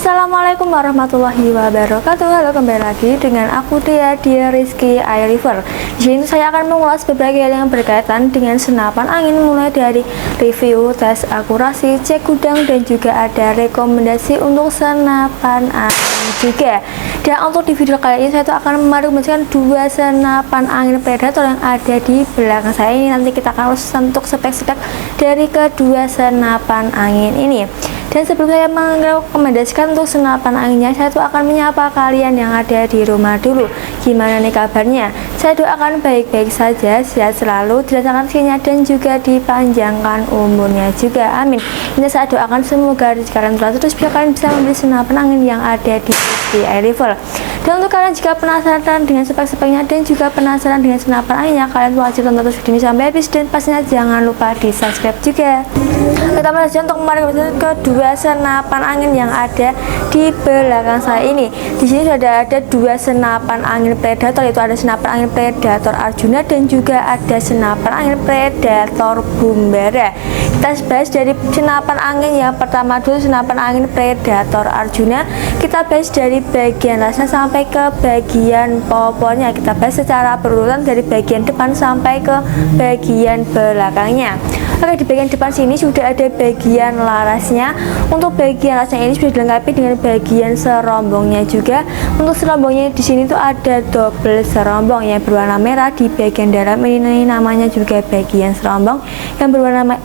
Assalamualaikum warahmatullahi wabarakatuh. Halo, kembali lagi dengan aku Dia Rizky Airiver. Di sini saya akan mengulas berbagai hal yang berkaitan dengan senapan angin, mulai dari review, tes akurasi, cek gudang, dan juga ada rekomendasi untuk senapan angin juga. Dan untuk di video kali ini saya akan merekomendasikan dua senapan angin predator yang ada di belakang saya ini. Nanti kita akan untuk spek-spek dari kedua senapan angin ini. Dan sebelum saya merekomendasikan untuk senapan anginnya, saya tuh akan menyapa kalian yang ada di rumah dulu. Gimana nih kabarnya? Saya doakan baik-baik saja, sehat selalu, dilancarkan rezekinya, dan juga dipanjangkan umurnya juga. Amin. Ini saya doakan semoga rezeki kalian terus biar kalian bisa membeli senapan angin yang ada di Rizky Airiver. Dan untuk kalian jika penasaran dengan spek-speknya dan juga penasaran dengan senapan anginnya, kalian wajib tonton terus video ini sampai habis, dan pastinya jangan lupa di subscribe juga. Kita mulai saja untuk merekomendasikan kedua senapan angin yang ada di belakang saya ini. Di sini sudah ada dua senapan angin predator, yaitu ada senapan angin predator Arjuna dan juga ada senapan angin predator Bumbara. Kita bahas dari senapan angin yang pertama dulu, senapan angin predator Arjuna. Kita bahas dari bagian atasnya sampai ke bagian popornya. Kita bahas secara berurutan dari bagian depan sampai ke bagian belakangnya. Oke, di bagian depan sini sudah ada bagian larasnya. Untuk bagian larasnya ini sudah dilengkapi dengan bagian serombongnya juga. Untuk serombongnya di sini tuh ada double serombong yang berwarna merah di bagian dalam ini namanya juga bagian serombong, yang berwarna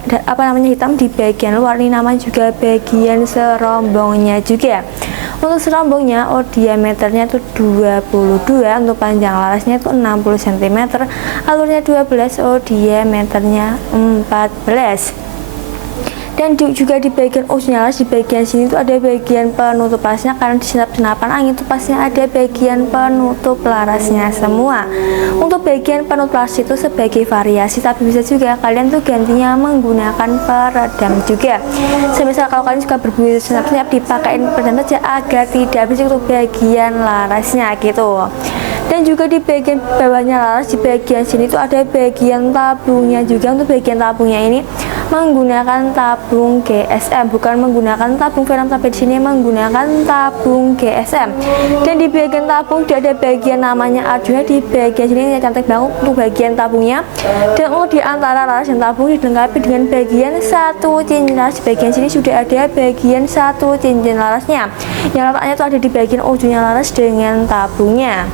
hitam di bagian luar ini namanya juga bagian serombongnya juga. Untuk serombongnya diameternya itu 22, untuk panjang larasnya itu 60 cm, alurnya 12, diameternya 14. Dan juga di bagian ujungnya laras, di bagian sini itu ada bagian penutup larasnya, karena di senapan angin itu pastinya ada bagian penutup larasnya semua. Untuk bagian penutup laras itu sebagai variasi, tapi bisa juga kalian tuh gantinya menggunakan peredam juga. Semisal kalau kalian suka berbunyi senapan, dipakai peredam saja agar tidak berisik untuk bagian larasnya gitu. Dan juga di bagian bawahnya laras, di bagian sini itu ada bagian tabungnya juga. Untuk bagian tabungnya ini menggunakan tabung GSM, bukan menggunakan tabung Venom, tapi di sini menggunakan tabung GSM. Dan di bagian tabung tidak ada bagian namanya Arjuna. Di bagian sini cantik banget untuk bagian tabungnya. Dan untuk di antara laras dan tabung dilengkapi dengan bagian satu cincin laras. Di bagian sini sudah ada bagian satu cincin larasnya, yang letaknya itu ada di bagian ujungnya laras dengan tabungnya,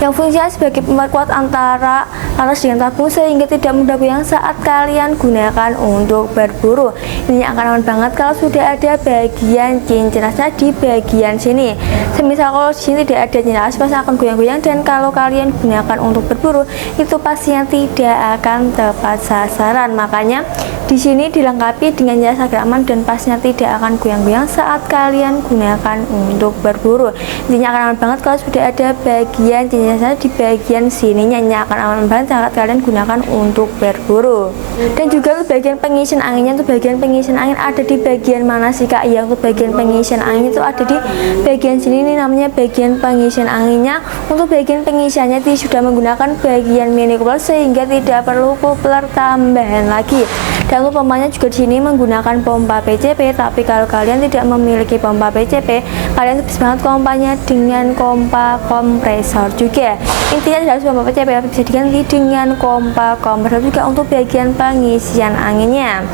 yang fungsinya sebagai pemperkuat antara laras dengan tabung sehingga tidak mudah goyang saat kalian gunakan untuk berburu. Ini akan aman banget kalau sudah ada bagian cincin larasnya di bagian sini. Semisal kalau di sini tidak ada cincin laras, pasti akan goyang-goyang, dan kalau kalian gunakan untuk berburu itu pastinya tidak akan tepat sasaran. Makanya di sini dilengkapi dengan jas agar aman dan pastinya tidak akan goyang-goyang saat kalian gunakan untuk berburu. Intinya akan aman banget kalau sudah ada bagian cincin di bagian sininya. Ini akan aman banget saat kalian gunakan untuk berburu. Dan juga untuk bagian pengisian anginnya, untuk bagian pengisian angin ada di bagian mana sih kak? Ya, untuk bagian pengisian angin itu ada di bagian sini, ini namanya bagian pengisian anginnya. Untuk bagian pengisiannya sudah menggunakan bagian mini coupler sehingga tidak perlu coupler tambahan lagi. Dan untuk pompanya juga di sini menggunakan pompa PCP, tapi kalau kalian tidak memiliki pompa PCP, kalian bisa banget pompanya dengan pompa kompresor juga. Intinya tidak harus pompa PCP, tapi bisa diganti dengan pompa kompresor juga untuk bagian pengisian anginnya.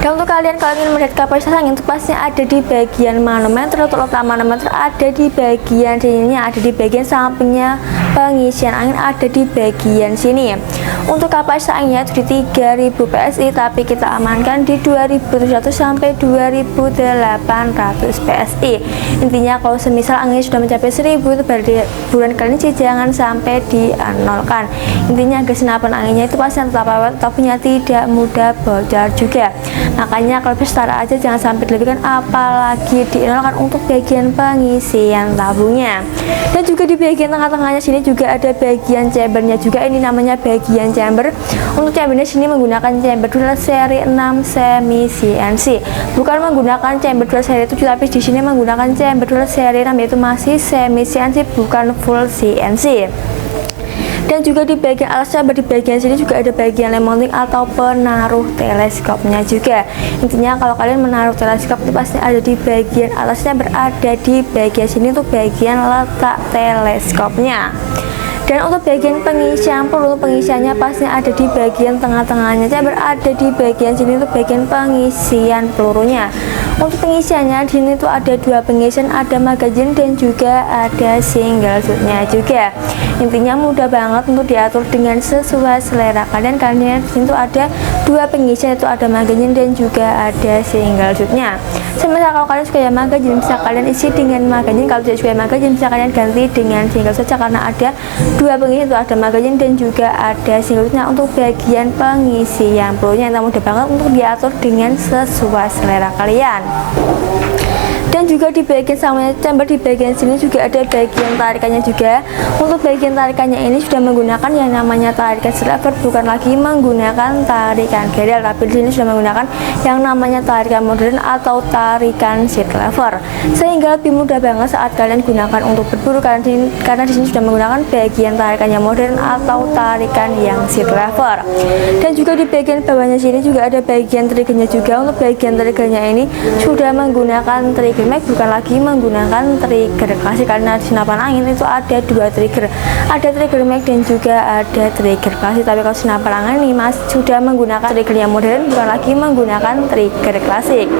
Dan untuk kalian kalau ingin melihat kapasitas angin itu pastinya ada di bagian manometer. Untuk letak manometer ada di bagian sininya, ada di bagian sampingnya. Pengisian angin ada di bagian sini. Untuk kapasitas anginnya itu di 3000 PSI, tapi kita amankan di 2700 sampai 2800 PSI. Intinya kalau semisal anginnya sudah mencapai 1000 itu berarti bulan kali ini jangan sampai dianolkan. Intinya agar senapan anginnya itu pasti tetap awet, tapinya tidak mudah bocor juga. Makanya kalau bisa setara aja, jangan sampai dilebihkan apalagi diinolkan untuk bagian pengisian tabungnya. Dan juga di bagian tengah-tengahnya sini juga ada bagian chambernya juga, ini namanya bagian chamber. Untuk chambernya sini menggunakan chamber dual seri 6 semi CNC, bukan menggunakan chamber dual seri 7, tapi di sini menggunakan chamber dual seri 6, yaitu masih semi CNC bukan full CNC. Dan juga di bagian alasnya, di bagian sini juga ada bagian lem mounting atau penaruh teleskopnya juga. Intinya kalau kalian menaruh teleskop itu pasti ada di bagian alasnya, berada di bagian sini untuk bagian letak teleskopnya. Dan untuk bagian pengisian peluru, pengisiannya pasti ada di bagian tengah-tengahnya, saya berada di bagian sini untuk bagian pengisian pelurunya. Untuk pengisiannya di sini tuh ada dua pengisian, ada magazine dan juga ada single shootnya juga. Intinya mudah banget untuk diatur dengan sesuai selera kalian. Karena di sini tuh ada dua pengisian, itu ada magazine dan juga ada single shootnya. Semisal kalau kalian suka ya magazine, bisa kalian isi dengan magazine. Kalau tidak suka ya magazine, bisa kalian ganti dengan single saja, karena ada dua pengisi, itu ada magazine dan juga ada single shootnya. Untuk bagian pengisian pelurunya yang mudah banget untuk diatur dengan sesuai selera kalian. Dan juga di bagian sampingnya chamber, di bagian sini juga ada bagian tarikannya juga. Untuk bagian tarikannya ini sudah menggunakan yang namanya tarikan lever, bukan lagi menggunakan tarikan gerel, tapi di sini sudah menggunakan yang namanya tarikan modern atau tarikan seat lever, sehingga lebih mudah banget saat kalian gunakan untuk berburu, karena di sini sudah menggunakan bagian tarikannya modern atau tarikan yang seat lever. Dan juga di bagian bawahnya sini juga ada bagian triggernya juga. Untuk bagian triggernya ini sudah menggunakan trigger mag, bukan lagi menggunakan trigger klasik, karena di senapan angin itu ada dua trigger, ada trigger mag dan juga ada trigger klasik. Tapi kalau senapan angin ini sudah menggunakan trigger yang modern, bukan lagi menggunakan trigger klasik.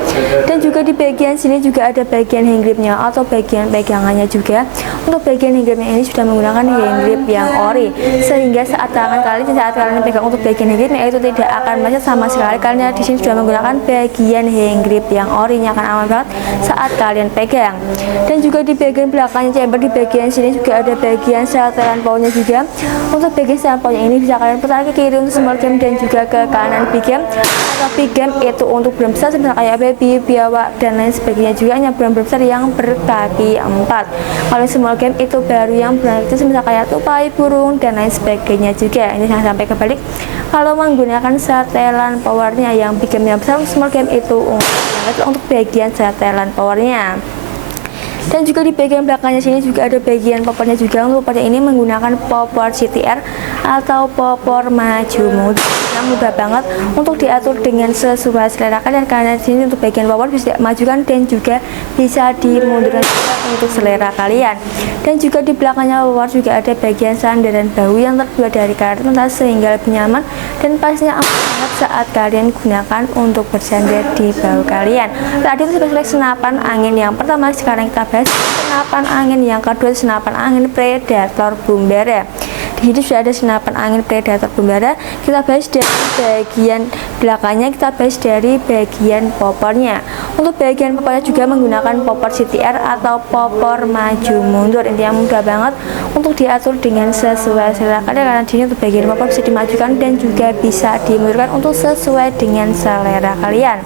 Dan juga di bagian sini juga ada bagian hand gripnya atau bagian pegangannya juga. Untuk bagian hand gripnya ini sudah menggunakan hand grip yang ori, sehingga saat kalian pegang untuk bagian hand gripnya itu tidak akan macet sama sekali, karena di sini sudah menggunakan bagian hand grip yang orinya, akan aman banget saat kalian pegang. Dan juga di bagian belakangnya chamber, di bagian sini juga ada bagian setelan powernya juga. Untuk bagian setelan powernya ini bisa kalian putar ke kiri untuk small game dan juga ke kanan big game, atau big game itu untuk brand besar seperti kayak baby, biawak dan lain sebagainya juga, hanya brand besar yang berkaki 4. Kalau small game itu baru yang brand kecil seperti kayak tupai, burung dan lain sebagainya juga. Ini jangan sampai kebalik kalau menggunakan setelan powernya. Yang big game yang besar, small game itu untuk bagian setelan powernya. Dan juga di bagian belakangnya sini juga ada bagian popornya juga. Untuk popor ini menggunakan popor CTR atau popor maju mundur, yang mudah banget untuk diatur dengan sesuai selera kalian, karena di sini untuk bagian popor bisa dimajukan dan juga bisa dimundurkan untuk selera kalian. Dan juga di belakangnya popor juga ada bagian sandaran bahu yang terbuat dari karet tuntas, sehingga lebih nyaman dan pastinya aman banget saat kalian gunakan untuk bersandar di bahu kalian. Tadi itu spek senapan angin yang pertama, sekarang kita bahas senapan angin yang kedua, senapan angin Predator Bumbara. Di sini sudah ada senapan angin Predator Bumbara. Kita bahas dari bagian belakangnya, kita bahas dari bagian popornya. Untuk bagian popornya juga menggunakan popor CTR atau popor maju mundur. Intinya mudah banget untuk diatur dengan sesuai selera kalian, karena di sini untuk bagian popor bisa dimajukan dan juga bisa dimundurkan untuk sesuai dengan selera kalian.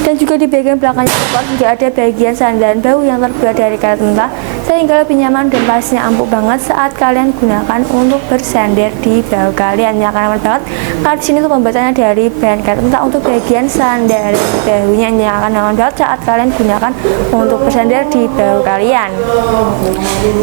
Dan juga di bagian belakangnya popor juga ada bagian sandaran bahu yang terbuat dari karet mentah, sehingga lebih nyaman dan pastinya empuk banget saat kalian gunakan untuk bersandar di bahu kalian. Yang akan aman banget karena di sini tuh pembuatannya dari bahan karet mentah untuk bagian sandaran bahunya, yang akan aman banget saat kalian gunakan untuk bersandar di bahu kalian.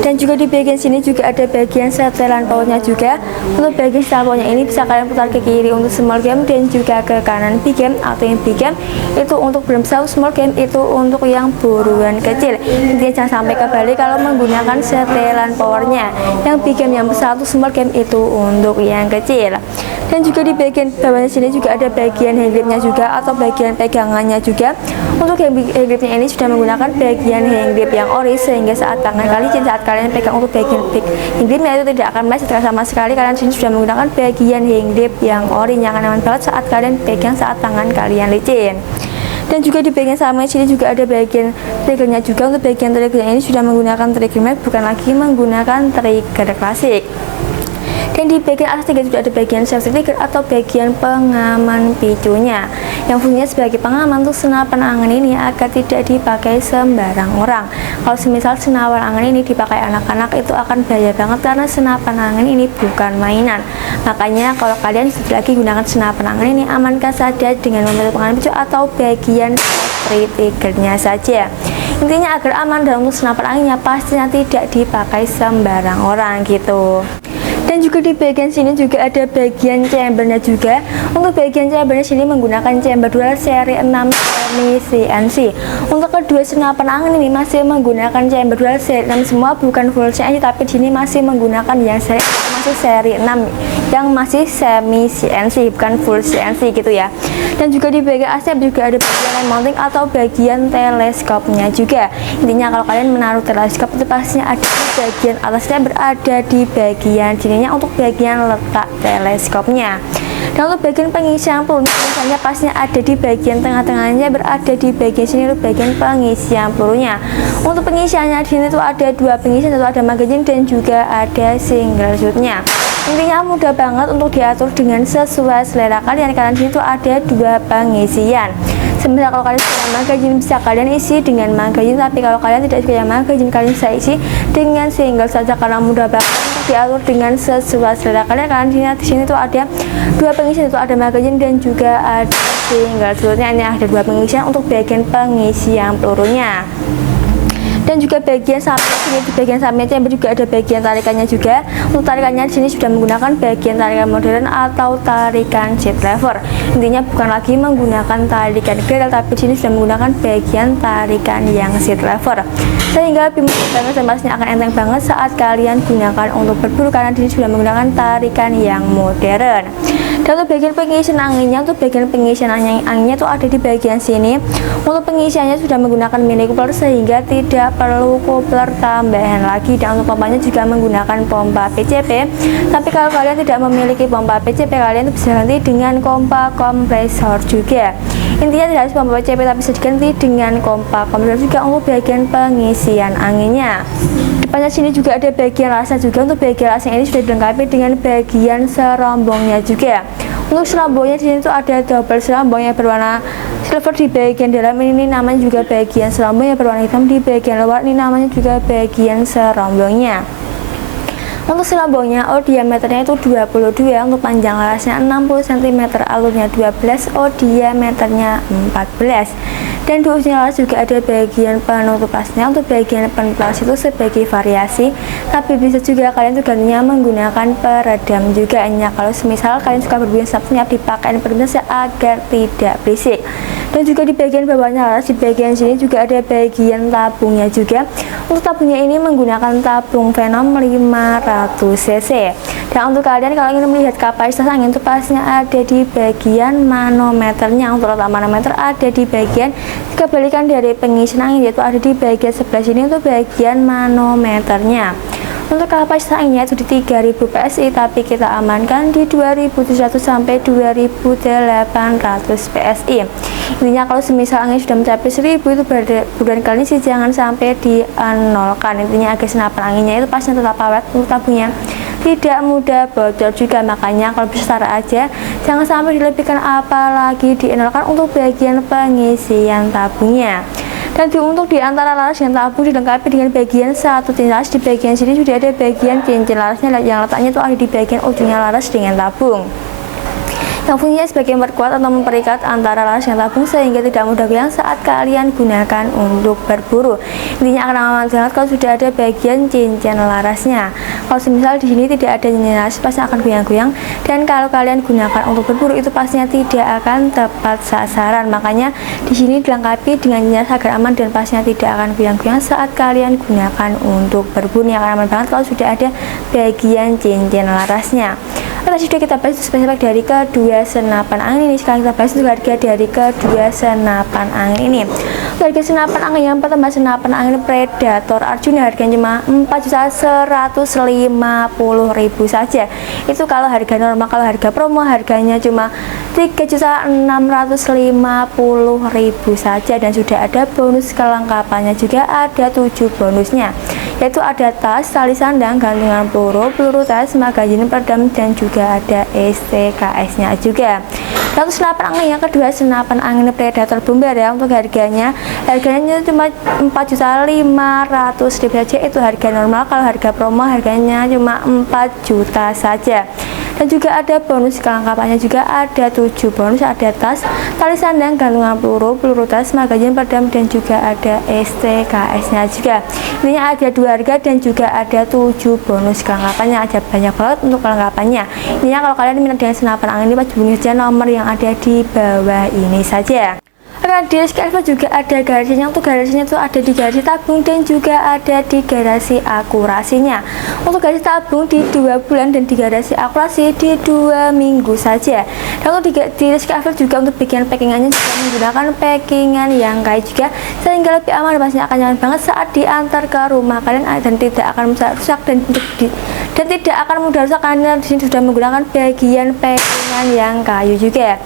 Dan juga di bagian sini juga ada bagian setelan powernya juga. Untuk bagian setelan powernya ini bisa kalian putar ke kiri untuk small game dan juga ke kanan big game, atau yang big game itu untuk brand besar, small game itu untuk yang buruan kecil. Intinya jangan sampai kebalik kalau menggunakan setelan powernya. Yang big game yang besar untuk small game itu untuk yang kecil. Dan juga di bagian bawahnya sini juga ada bagian hand gripnya juga atau bagian pegangannya juga. Untuk hand gripnya ini sudah menggunakan bagian hand grip yang ori, sehingga saat kalian pegang untuk bagian hand gripnya itu tidak akan meleset sama sekali, karena sini sudah menggunakan bagian hand grip yang ori, yang akan aman banget saat kalian pegang saat tangan kalian licin. Dan juga di bagian samping sini juga ada bagian triggernya juga. Untuk bagian triggernya ini sudah menggunakan trigger mag, bukan lagi menggunakan trigger klasik. Dan di bagian atas juga ada bagian safety trigger atau bagian pengaman picunya, yang fungsinya sebagai pengaman untuk senapan angin ini agar tidak dipakai sembarang orang. Kalau semisal senapan angin ini dipakai anak-anak itu akan bahaya banget, karena senapan angin ini bukan mainan. Makanya kalau kalian lagi gunakan senapan angin ini, amankan saja dengan memilih pengaman picu atau bagian safety triggernya saja. Intinya agar aman dan untuk senapan anginnya pastinya tidak dipakai sembarang orang gitu. Dan juga di bagian sini juga ada bagian chambernya juga. Untuk bagian chambernya sini menggunakan chamber dual seri 6 semi CNC. Untuk kedua senapan angin ini masih menggunakan chamber dual seri 6 semua, bukan full CNC, tapi di sini masih menggunakan yang seri 6 yang masih semi CNC, bukan full CNC gitu ya. Dan juga di bagian asap juga ada bagian line mounting atau bagian teleskopnya juga. Intinya kalau kalian menaruh teleskop itu pastinya ada di bagian atasnya, berada di bagian sininya untuk bagian letak teleskopnya. Dan untuk bagian pengisian peluru misalnya pastinya ada di bagian tengah-tengahnya, berada di bagian sini untuk bagian pengisian pelurunya. Untuk pengisiannya di sini tuh ada dua pengisian, satu ada magazine dan juga ada single shootnya. Intinya mudah banget untuk diatur dengan sesuai selera kalian, karena di sini tuh ada dua pengisian. Sebenarnya kalau kalian suka magazine bisa kalian isi dengan magazine, tapi kalau kalian tidak suka yang magazine kalian bisa isi dengan single saja, karena mudah banget untuk diatur dengan sesuai selera kalian. Karena di sini tuh ada dua pengisian, itu ada magazine dan juga ada single shootnya. Ini ada dua pengisian untuk bagian pengisian pelurunya. Dan juga bagian samping sini, di bagian sampingnya chamber juga ada bagian tarikannya juga. Untuk tarikannya di sini sudah menggunakan bagian tarikan modern atau tarikan seat lever. Intinya bukan lagi menggunakan tarikan grill, tapi di sini sudah menggunakan bagian tarikan yang seat lever, sehingga lebih mudah banget dan pastinya akan enteng banget saat kalian gunakan untuk berburu, karena di sini sudah menggunakan tarikan yang modern. Dan untuk bagian pengisian anginnya, anginnya itu ada di bagian sini. Untuk pengisiannya sudah menggunakan mini coupler sehingga tidak perlu coupler tambahan lagi. Dan untuk pompanya juga menggunakan pompa PCP. Tapi kalau kalian tidak memiliki pompa PCP, kalian bisa ganti dengan pompa kompresor juga. Intinya tidak harus pompa PCP, tapi bisa diganti dengan pompa kompresor juga untuk bagian pengisian anginnya. Depannya sini juga ada bagian lasnya juga. Untuk bagian lasnya ini sudah dilengkapi dengan bagian serombongnya juga. Untuk serombongnya di sini tuh ada double serombong yang berwarna silver di bagian dalam, ini namanya juga bagian serombong, yang berwarna hitam di bagian luar, ini namanya juga bagian serombongnya. Untuk serombongnya diameternya itu 22, untuk panjang larasnya 60 cm, alurnya 12, diameternya 14. Dan di ujung laras juga ada bagian penutup lasnya. Untuk bagian penutup las itu sebagai variasi, tapi bisa juga kalian tuh gantinya menggunakan peredam juga. Hanya kalau semisal kalian suka berbunyi siap dipakai peredam agar tidak berisik. Dan juga di bagian bawahnya laras, di bagian sini juga ada bagian tabungnya juga. Untuk tabungnya ini menggunakan tabung Venom 500 cc. Dan untuk kalian kalau ingin melihat kapasitas angin itu pastinya ada di bagian manometernya. Untuk letak manometer ada di bagian kebalikan dari pengisian angin, yaitu ada di bagian sebelah sini untuk bagian manometernya. Untuk kapasitas anginnya itu di 3000 PSI, tapi kita amankan di 2700 sampai 2800 PSI. Intinya kalau semisal angin sudah mencapai 1000 itu bulan kali sih jangan sampai di-nolkan. Intinya agar senapan anginnya itu pasnya tetap awet, untuk tabungnya tidak mudah bocor juga. Makanya kalau bisa setara aja, jangan sampai dilebihkan apalagi di-nolkan untuk bagian pengisian tabungnya. Dan untuk di antara laras dan tabung dilengkapi dengan bagian satu cincin laras. Di bagian sini sudah ada bagian cincin larasnya yang letaknya itu ada di bagian ujungnya laras dengan tabung, yang fungsinya sebagai memperkuat atau memperikat antara laras dan tabung sehingga tidak mudah goyang saat kalian gunakan untuk berburu. Intinya akan aman banget kalau sudah ada bagian cincin larasnya. Kalau semisal di sini tidak ada cincin laras, pasti akan goyang-goyang, dan kalau kalian gunakan untuk berburu itu pastinya tidak akan tepat sasaran. Makanya di sini dilengkapi dengan cincin laras agar aman dan pastinya tidak akan goyang-goyang saat kalian gunakan untuk berburu. Yang akan aman banget kalau sudah ada bagian cincin larasnya. Tadi sudah kita bahas spesifik dari kedua senapan angin ini. Sekarang kita bahas untuk harga dari kedua senapan angin ini. Harga senapan angin yang pertama, senapan angin Predator Arjuna, harganya cuma 4.150.000 saja. Itu kalau harga normal. Kalau harga promo harganya cuma 3.650.000 saja, dan sudah ada bonus kelengkapannya juga, ada 7 bonusnya, yaitu ada tas, tali sandang, gantungan peluru, peluru tas, magazine, peredam, dan juga ada STKS-nya juga. Lalu senapan angin yang kedua, senapan angin Predator Bomber ya. Untuk harganya cuma 4.500.000 saja, itu harga normal. Kalau harga promo harganya cuma 4 juta saja. Dan juga ada bonus kelengkapannya, juga ada 7 bonus, ada tas, tali sandang, gantungan peluru, peluru tas, magazin peredam, dan juga ada STKS nya juga. Ini ada 2 harga dan juga ada 7 bonus kelengkapannya, ada banyak banget untuk kelengkapannya. Ini kalau kalian minat dengan senapan angin ini, hubungi saja nomor yang ada di bawah ini saja. Di Rizky Iryver juga ada garasinya. Untuk garasinya itu ada di garasi tabung dan juga ada di garasi akurasinya. Untuk garasi tabung di 2 bulan dan di garasi akurasi di 2 minggu saja. Dan untuk di Rizky Iryver juga untuk bagian packingannya juga menggunakan packingan yang kayak juga, sehingga lebih aman dan pastinya akan nyaman banget saat diantar ke rumah kalian dan tidak akan mudah rusak dan tidak akan mudah rusak karena di sini sudah menggunakan bagian packingan yang kayu juga.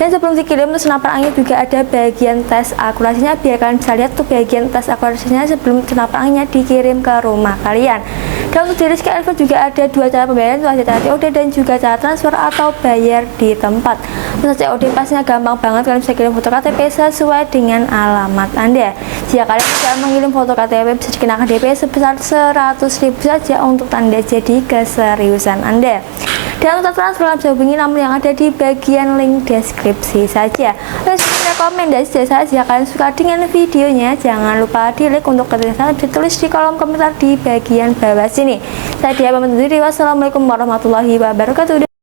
Dan sebelum dikirim untuk senapan angin juga ada bagian tes akurasinya, biar kalian bisa lihat tuh bagian tes akurasinya sebelum senapan anginnya dikirim ke rumah kalian. Dan untuk di Rizky Iryver juga ada 2 cara pembayaran, itu ada cara COD dan juga cara transfer atau bayar di tempat. Untuk COD pastinya gampang banget, kalian bisa kirim foto KTP sesuai dengan alamat Anda. Jika kalian tidak mengirim foto KTP, bisa dikenakan DP sebesar 100.000 saja untuk tanda jadi keseriusan Anda. Dan untuk transfer bisa hubungi nomor yang ada di bagian link deskripsi saja. Terus rekomendasi saya, jika kalian suka dengan videonya, jangan lupa di like, untuk keterangan ditulis di kolom komentar di bagian bawah sini. Saya Dia pamit undur diri. Wassalamualaikum warahmatullahi wabarakatuh.